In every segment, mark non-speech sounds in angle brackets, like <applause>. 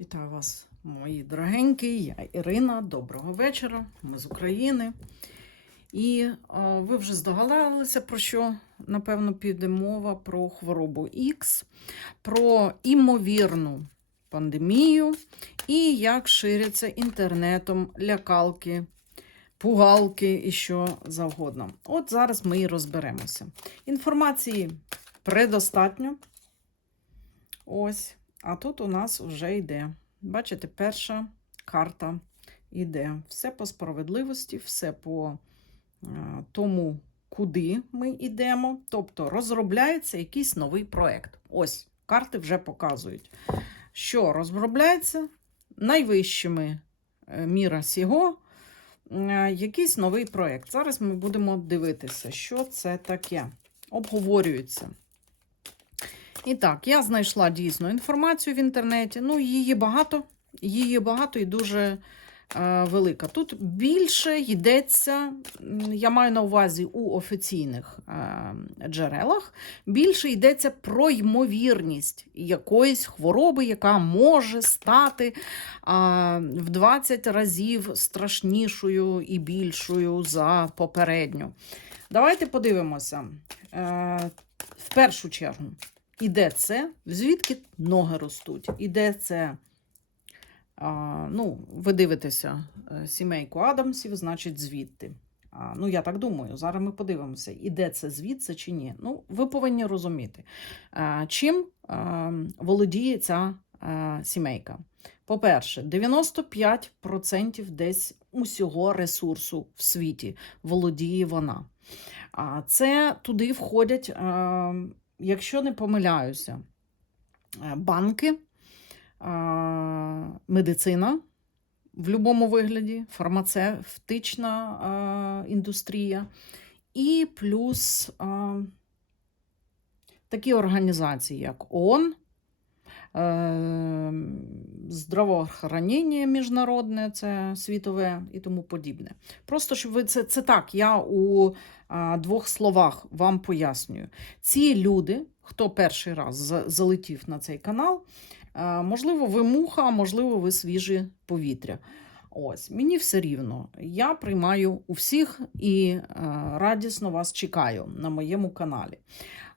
Вітаю вас, мої дорогенькі. Я Ірина. Доброго вечора. Ми з України. І е, ви вже здогадалися, про що, напевно, піде мова про хворобу Х, про імовірну пандемію і як ширяться інтернетом лякалки, пугалки і що завгодно. От зараз ми і розберемося. Інформації предостатньо. Ось. А тут у нас вже йде. Бачите, перша карта йде. Все по справедливості, все по е, тому, куди ми йдемо. Тобто розробляється якийсь новий проект. Ось, карти вже показують, що розробляється найвищими е, міра сього. е, Якийсь новий проект. Зараз ми будемо дивитися, що це таке. Обговорюється. І так, я знайшла дійсно інформацію в інтернеті. Ну, її багато, її багато і дуже е, велика. Тут більше йдеться, я маю на увазі у офіційних е, джерелах, більше йдеться про ймовірність якоїсь хвороби, яка може стати е, в 20 разів страшнішою і більшою за попередню. Давайте подивимося. Е, в першу чергу. Іде це, звідки ноги ростуть. Іде це, а, ну, ви дивитеся е, сімейку Адамсів, значить, звідти. А, ну, я так думаю, зараз ми подивимося, іде це звідси чи ні. Ну, ви повинні розуміти, а, чим а, володіє ця а, сімейка. По-перше, 95% десь усього ресурсу в світі володіє вона. А це туди входять. А, якщо не помиляюся, е, банки, е, медицина в будь-якому вигляді, фармацевтична е, індустрія, і плюс такі організації, як ООН, здравоохранення міжнародне, це світове і тому подібне. Просто щоб ви це, це так, я у двох словах вам пояснюю. Ці люди, хто перший раз за- залетів на цей канал, можливо, ви муха, можливо, ви свіже повітря. Ось, мені все рівно. Я приймаю у всіх і е, радісно вас чекаю на моєму каналі.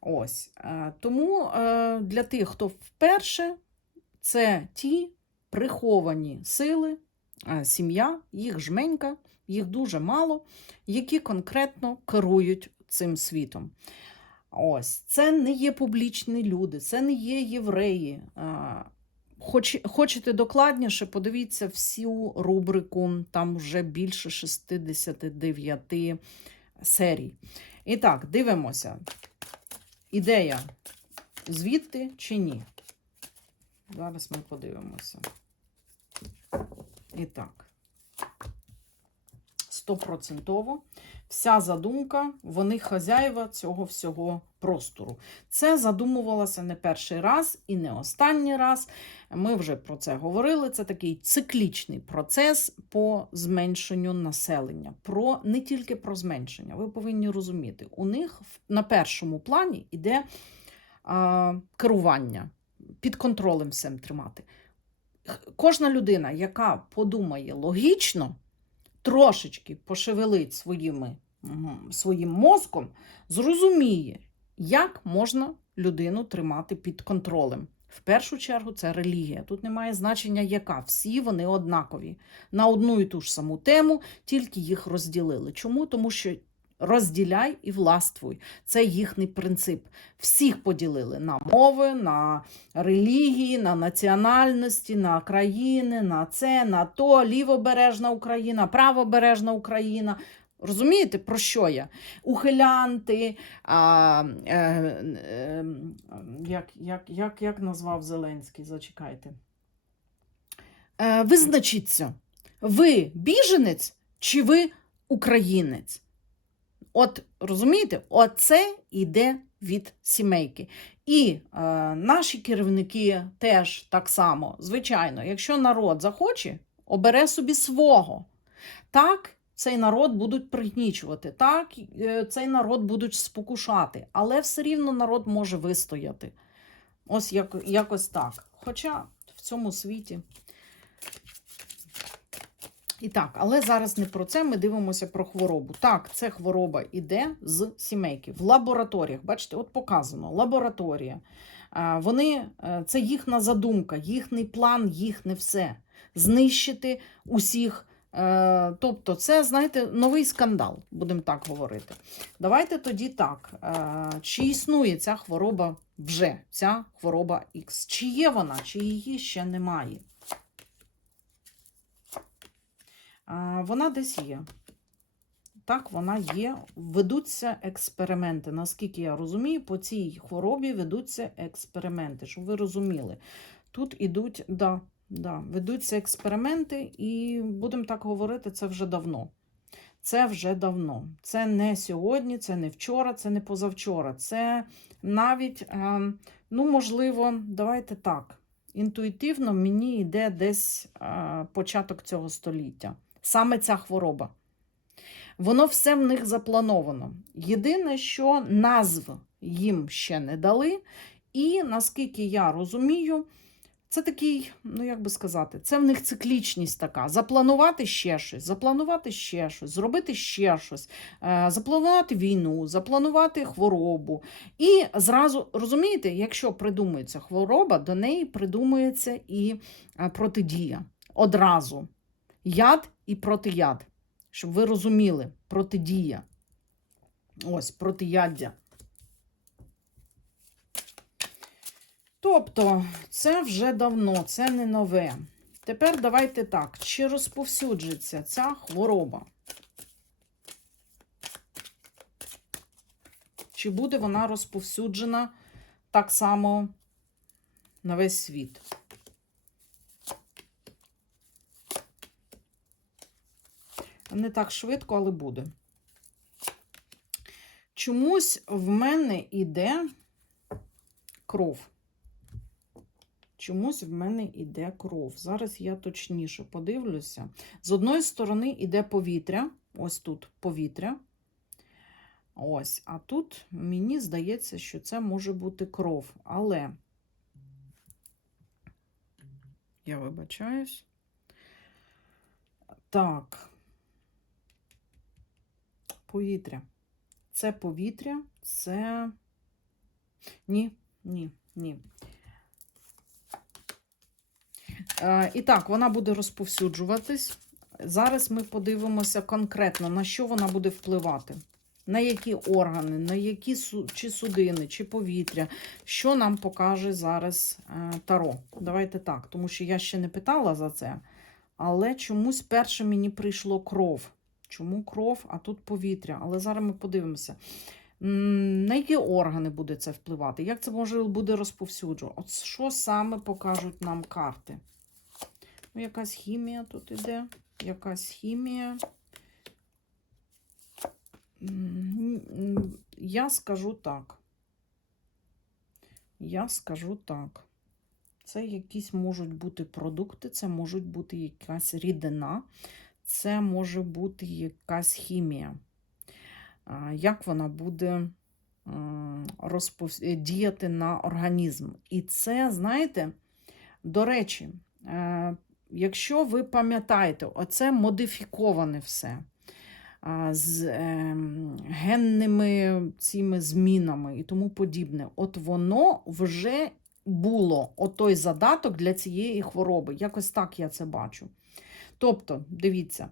Ось. Е, тому е, для тих, хто вперше, це ті приховані сили, сім'я, їх жменька, їх дуже мало, які конкретно керують цим світом. Ось, це не є публічні люди, це не є євреї. Хоч, хочете докладніше, подивіться всю рубрику, там вже більше 69 серій. І так, дивимося. Ідея звідти чи ні? Зараз ми подивимося. І так. Стопроцентово. Вся задумка, вони хазяїва цього всього простору. Це задумувалося не перший раз і не останній раз. Ми вже про це говорили. Це такий циклічний процес по зменшенню населення. Про не тільки про зменшення. Ви повинні розуміти, у них на першому плані йде а, керування, під контролем всім тримати. Кожна людина, яка подумає логічно, трошечки пошевелить своїми, своїм мозком, зрозуміє, як можна людину тримати під контролем. В першу чергу це релігія. Тут немає значення, яка. Всі вони однакові. На одну і ту ж саму тему, тільки їх розділили. Чому? Тому що розділяй і властвуй. Це їхній принцип. Всіх поділили на мови, на релігії, на національності, на країни, на це, на то, лівобережна Україна, правобережна Україна. Розумієте, про що я? Ухилянти, а, е, е, як, як, як, як назвав Зеленський? Зачекайте. Е, визначіться, ви біженець чи ви українець? От розумієте, оце йде від сімейки. І е, наші керівники теж так само. Звичайно, якщо народ захоче, обере собі свого. Так, цей народ будуть пригнічувати, так, е, цей народ будуть спокушати, але все рівно народ може вистояти. Ось як, якось так. Хоча в цьому світі. І так, але зараз не про це. Ми дивимося про хворобу. Так, це хвороба іде з сімейки в лабораторіях. Бачите, от показано лабораторія. Вони, е, це їхня задумка, їхній план, їхнє все. Знищити усіх. Е, Тобто, це, знаєте, новий скандал, будемо так говорити. Давайте тоді так. е, Чи існує ця хвороба вже, ця хвороба Х? Чи є вона, чи її ще немає? А, Вона десь є. Так, вона є. Ведуться експерименти. Наскільки я розумію, по цій хворобі ведуться експерименти, щоб ви розуміли. Тут ідуть, да, да, ведуться експерименти, і будемо так говорити, це вже давно. Це вже давно. Це не сьогодні, це не вчора, це не позавчора. Це навіть, е, ну, можливо, давайте так. Інтуїтивно мені йде десь е, початок цього століття. Саме ця хвороба. Воно все в них заплановано. Єдине, що назв їм ще не дали, і наскільки я розумію, це такий, ну як би сказати, це в них циклічність така. Запланувати ще щось, запланувати ще щось, зробити ще щось, е, запланувати війну, запланувати хворобу. І зразу розумієте, якщо придумується хвороба, до неї придумується і е, протидія. Одразу. Яд і протияд. Щоб ви розуміли, протидія. Ось, протияддя. Тобто, це вже давно, це не нове. Тепер давайте так, чи розповсюджиться ця хвороба? Чи буде вона розповсюджена так само на весь світ? Не так швидко, але буде. Чомусь в мене іде кров. Чомусь в мене іде кров. Зараз я точніше подивлюся. З одної сторони іде повітря. Ось тут повітря. Ось, а тут мені здається, що це може бути кров. Але я вибачаюсь. Так. Повітря. Це повітря, це. Ні, ні, ні. Е, і так, вона буде розповсюджуватись. Зараз ми подивимося конкретно, на що вона буде впливати. На які органи, на які чи судини, чи повітря, що нам покаже зараз е, Таро. Давайте так, тому що я ще не питала за це, але чомусь перше мені прийшло кров. Чому кров, а тут повітря? Але зараз ми подивимося. На які органи буде це впливати? Як це може буде розповсюджувати? От що саме покажуть нам карти? Ну, якась хімія тут іде, якась хімія. Я скажу так. Я скажу так. Це якісь можуть бути продукти, це можуть бути якась рідина, це може бути якась хімія. Як вона буде розпов... е, діяти на організм? І це, знаєте, до речі, е, якщо ви пам'ятаєте, оце модифіковане все з ем, генними цими змінами і тому подібне. От воно вже було отой задаток для цієї хвороби. Якось так я це бачу. Тобто, дивіться,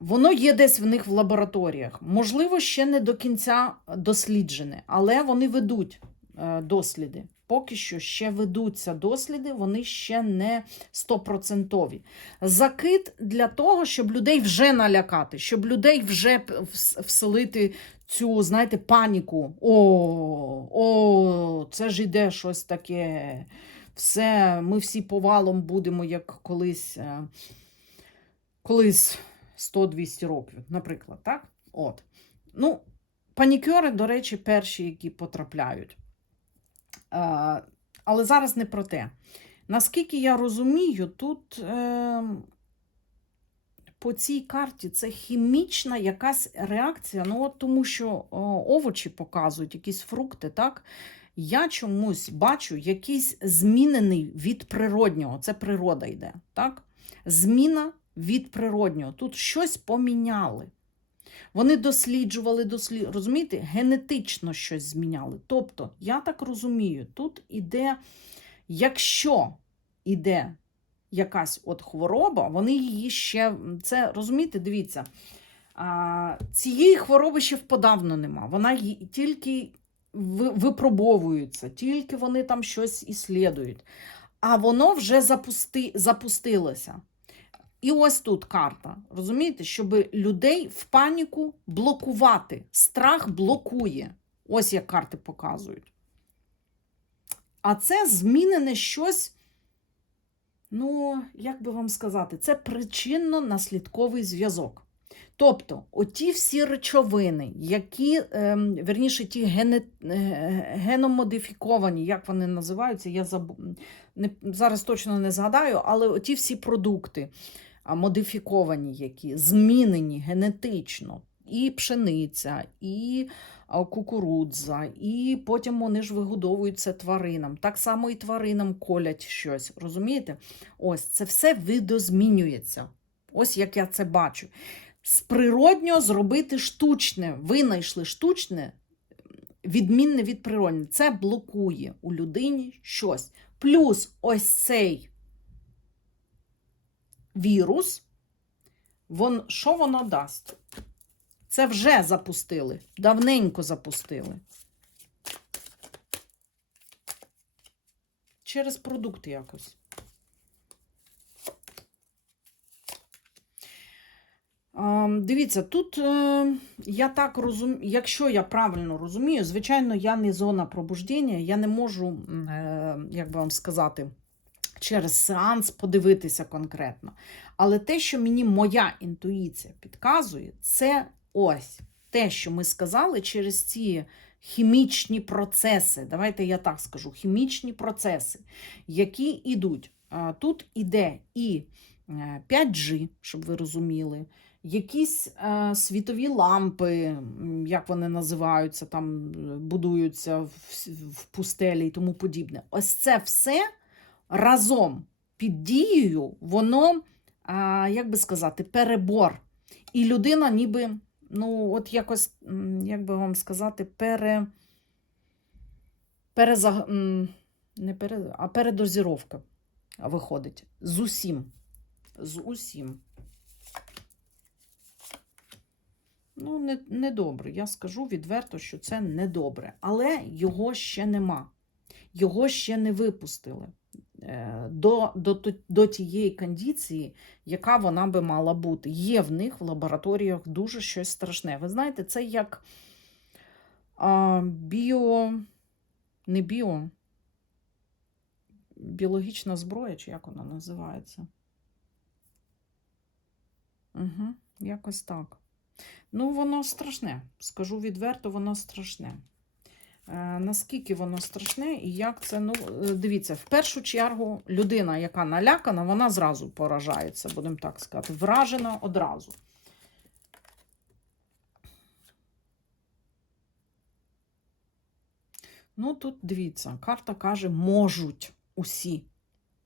воно є десь в них в лабораторіях. Можливо, ще не до кінця досліджене, але вони ведуть е, досліди. Поки що ще ведуться досліди, вони ще не стопроцентові. Закид для того, щоб людей вже налякати, щоб людей вже вселити цю, знаєте, паніку. О, о, це ж іде щось таке. Все, ми всі повалом будемо, як колись, е, колись 100-200 років, наприклад, так? От. Ну, панікери, до речі, перші, які потрапляють. Е, але зараз не про те. Наскільки я розумію, тут е, по цій карті це хімічна якась реакція, ну от тому що овочі показують, якісь фрукти, так? я чомусь бачу якийсь змінений від природнього. Це природа йде, так? Зміна від природнього. Тут щось поміняли. Вони досліджували, дослід... розумієте, генетично щось зміняли. Тобто, я так розумію, тут іде, якщо іде якась от хвороба, вони її ще. Це розумієте, дивіться, а, цієї хвороби ще вподавно нема. Вона ї- тільки випробовується, тільки вони там щось іслідують. А воно вже запусти... запустилося. І ось тут карта. Розумієте, щоб людей в паніку блокувати. Страх блокує. Ось як карти показують. А це змінене щось. Ну, як би вам сказати, це причинно-наслідковий зв'язок. Тобто, оті всі речовини, які, ем, верніше, ті гене, е, геномодифіковані, як вони називаються, я забу... не, зараз точно не згадаю, але оті всі продукти модифіковані, які змінені генетично, і пшениця, і кукурудза, і потім вони ж вигодовують це тваринам. Так само і тваринам колять щось. Розумієте? Ось це все видозмінюється. Ось як я це бачу. З природнього зробити штучне. Винайшли штучне, відмінне від природнього. Це блокує у людині щось. Плюс ось цей вірус, вон, що воно дасть? Це вже запустили. Давненько запустили. Через продукт якось. Дивіться, тут е, я так розумію, якщо я правильно розумію, звичайно, я не зона пробуждення, я не можу, е, як би вам сказати, через сеанс подивитися конкретно. Але те, що мені моя інтуїція підказує, це ось те, що ми сказали через ці хімічні процеси. Давайте я так скажу: хімічні процеси, які йдуть. Тут іде і е, 5G, щоб ви розуміли, якісь е, світові лампи, як вони називаються, там е, будуються в пустелі і тому подібне. Ось це все разом під дією, воно, а, як би сказати, перебор. І людина ніби, ну, от якось, як би вам сказати, пере, перезаг... не пере, а передозіровка виходить з усім. З усім. Ну, не, недобре. Я скажу відверто, що це недобре. Але його ще нема. Його ще не випустили до, до, до, до тієї кондиції, яка вона би мала бути. Є в них в лабораторіях дуже щось страшне. Ви знаєте, це як а, біо, не біо, біологічна зброя, чи як вона називається? Угу, якось так. Ну, воно страшне. Скажу відверто, воно страшне. Е, наскільки воно страшне і як це. Ну, е, дивіться, в першу чергу людина, яка налякана, вона зразу поражається, будемо так сказати, вражена одразу. Ну, тут дивіться, карта каже, можуть усі.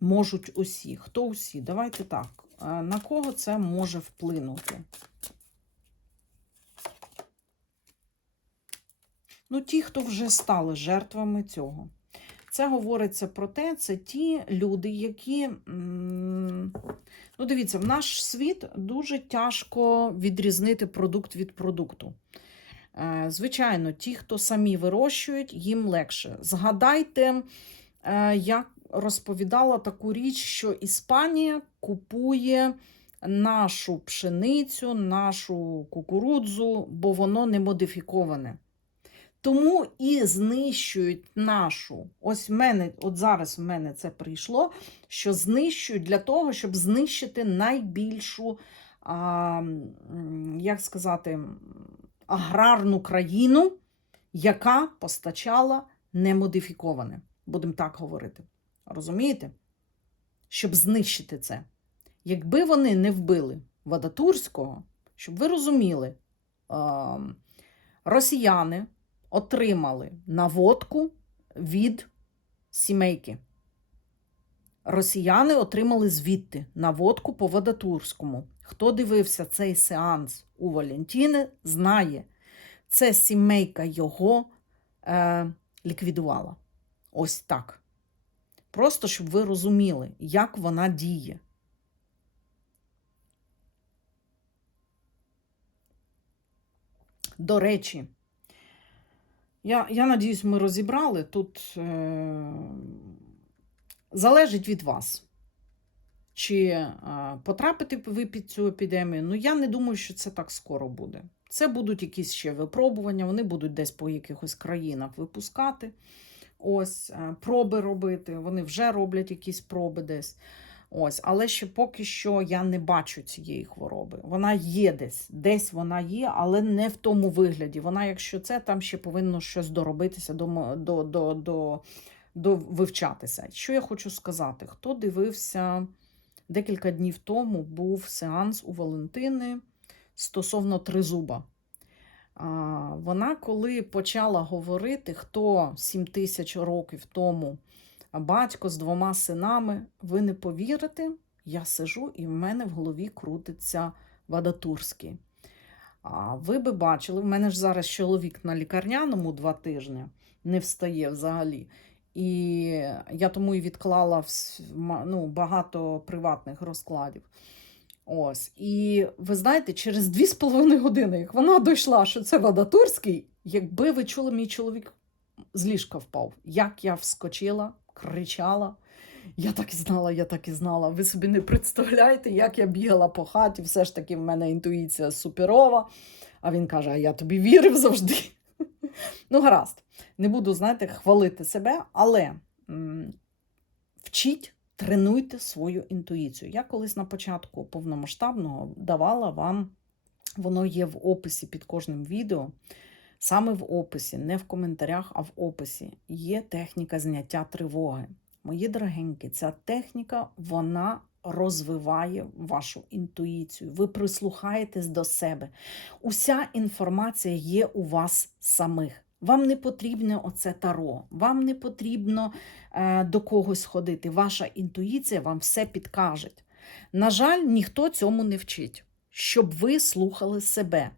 Можуть усі. Хто усі? Давайте так. Е, На кого це може вплинути? Ну, ті, хто вже стали жертвами цього. Це говориться про те, це ті люди, які. Ну, дивіться, в наш світ дуже тяжко відрізнити продукт від продукту. Е, Звичайно, ті, хто самі вирощують, їм легше. Згадайте, е, я розповідала таку річ, що Іспанія купує нашу пшеницю, нашу кукурудзу, бо воно не модифіковане. Тому і знищують нашу. Ось в мене, от зараз в мене це прийшло, що знищують для того, щоб знищити найбільшу, а, як сказати, аграрну країну, яка постачала немодифіковане. Будемо так говорити. Розумієте? Щоб знищити це. Якби вони не вбили Вадатурського, щоб ви розуміли, а, росіяни отримали наводку від сімейки. Росіяни отримали звідти наводку по Вадатурському. Хто дивився цей сеанс у Валентіни, знає, це сімейка його е, ліквідувала. Ось так. Просто щоб ви розуміли, як вона діє. До речі, я, я надіюсь, ми розібрали. Тут е, залежить від вас, чи е, потрапите ви під цю епідемію. Ну, я не думаю, що це так скоро буде. Це будуть якісь ще випробування, вони будуть десь по якихось країнах випускати. Ось, е, проби робити. Вони вже роблять якісь проби десь. Ось, але ще поки що я не бачу цієї хвороби. Вона є десь, десь вона є, але не в тому вигляді. Вона, якщо це, там ще повинно щось доробитися, до, до, до, до, до вивчатися. Що я хочу сказати? Хто дивився декілька днів тому, був сеанс у Валентини стосовно тризуба. Вона, коли почала говорити, хто 7 тисяч років тому батько з двома синами, ви не повірите, я сижу і в мене в голові крутиться Вадатурський. А ви би бачили, в мене ж зараз чоловік на лікарняному два тижні не встає взагалі. І я тому і відклала ну, багато приватних розкладів. Ось. І ви знаєте, через дві з половиною години, як вона дійшла, що це Вадатурський, якби ви чули, мій чоловік з ліжка впав. Як я вскочила, кричала. Я так і знала, я так і знала. Ви собі не представляєте, як я бігала по хаті. Все ж таки в мене інтуїція суперова. А він каже: А я тобі вірив завжди. <laughs> Ну, гаразд, не буду, знаєте, хвалити себе, але вчіть, тренуйте свою інтуїцію. Я колись на початку повномасштабного давала вам, воно є в описі під кожним відео. Саме в описі, не в коментарях, а в описі є техніка зняття тривоги. Мої дорогенькі, ця техніка вона розвиває вашу інтуїцію. Ви прислухаєтесь до себе. Уся інформація є у вас самих. Вам не потрібне оце таро, вам не потрібно е, до когось ходити. Ваша інтуїція вам все підкаже. На жаль, ніхто цьому не вчить, щоб ви слухали себе.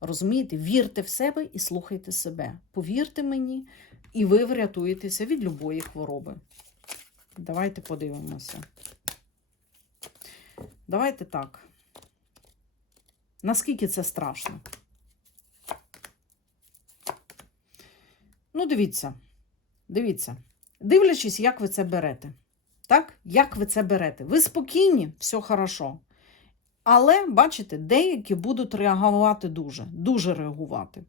Розумієте, вірте в себе і слухайте себе. Повірте мені, і ви врятуєтеся від любої хвороби. Давайте подивимося. Давайте так. Наскільки це страшно? Ну, дивіться, дивіться. Дивлячись, як ви це берете. Так? Як ви це берете? Ви спокійні, все хорошо. Але, бачите, деякі будуть реагувати дуже, дуже реагувати.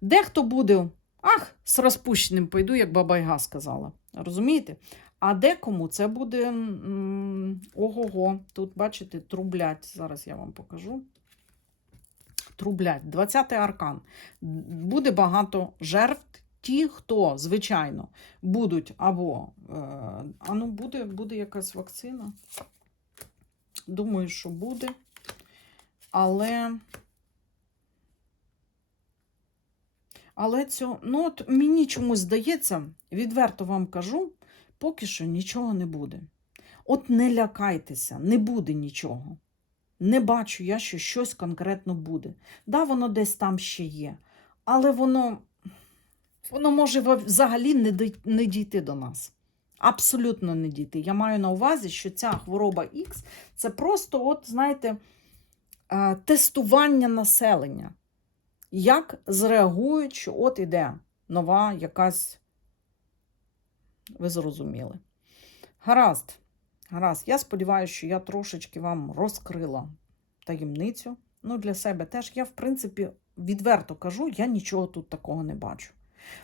Дехто буде, ах, з розпущеним пойду, як баба Яга сказала. Розумієте? А декому це буде ого-го. Тут, бачите, трублять. Зараз я вам покажу. Трублять. 20-й аркан. Буде багато жертв. Ті, хто, звичайно, будуть або. Е, а ну, буде, буде якась вакцина. Думаю, що буде. Але. Але цього, ну от мені чомусь здається, відверто вам кажу, поки що нічого не буде. От не лякайтеся, не буде нічого. Не бачу я, що щось конкретно буде. Да, воно десь там ще є, але воно, воно може взагалі не дійти до нас. Абсолютно не дійти. Я маю на увазі, що ця хвороба Х це просто, от, знаєте, е, тестування населення. Як зреагують, що от іде нова якась. Ви зрозуміли. Гаразд. Гаразд. Я сподіваюся, що я трошечки вам розкрила таємницю. Ну, для себе теж. Я, в принципі, відверто кажу, я нічого тут такого не бачу.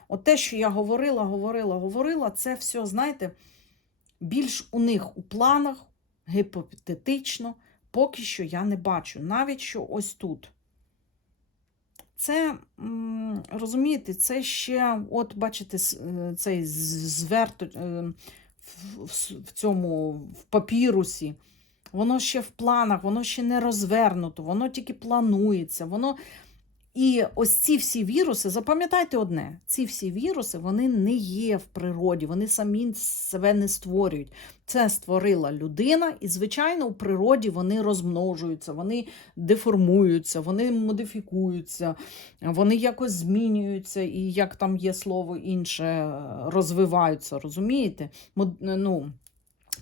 От те, що я говорила, говорила, говорила, це все, знаєте, більш у них у планах, гіпотетично, поки що я не бачу. Навіть що ось тут. Це, розумієте, це ще, от бачите, е, цей зверто е, в цьому в папірусі. Воно ще в планах, воно ще не розвернуто, воно тільки планується, воно. І ось ці всі віруси, запам'ятайте одне: ці всі віруси вони не є в природі, вони самі себе не створюють. Це створила людина, і, звичайно, у природі вони розмножуються, вони деформуються, вони модифікуються, вони якось змінюються, і як там є слово інше, розвиваються, розумієте? Ну,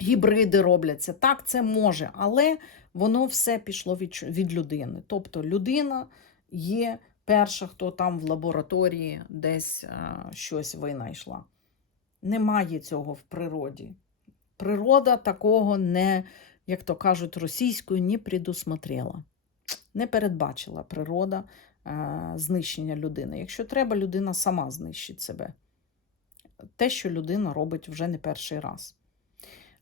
гібриди робляться. Так, це може, але воно все пішло від, від людини. Тобто людина є перша, хто там в лабораторії десь а, щось винайшла. Немає цього в природі. Природа такого не, як то кажуть, російською не предусмотрела. Не передбачила природа е, знищення людини. Якщо треба, людина сама знищить себе. Те, що людина робить вже не перший раз.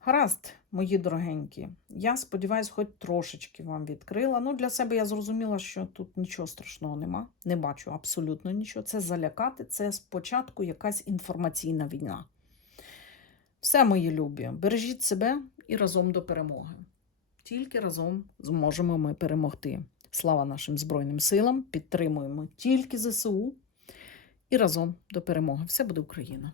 Гаразд, мої дорогенькі. Я сподіваюся, хоч трошечки вам відкрила. Ну, для себе я зрозуміла, що тут нічого страшного нема. Не бачу абсолютно нічого. Це залякати, це спочатку якась інформаційна війна. Все, мої любі, бережіть себе і разом до перемоги. Тільки разом зможемо ми перемогти. Слава нашим Збройним силам! Підтримуємо тільки ЗСУ і разом до перемоги. Все буде Україна!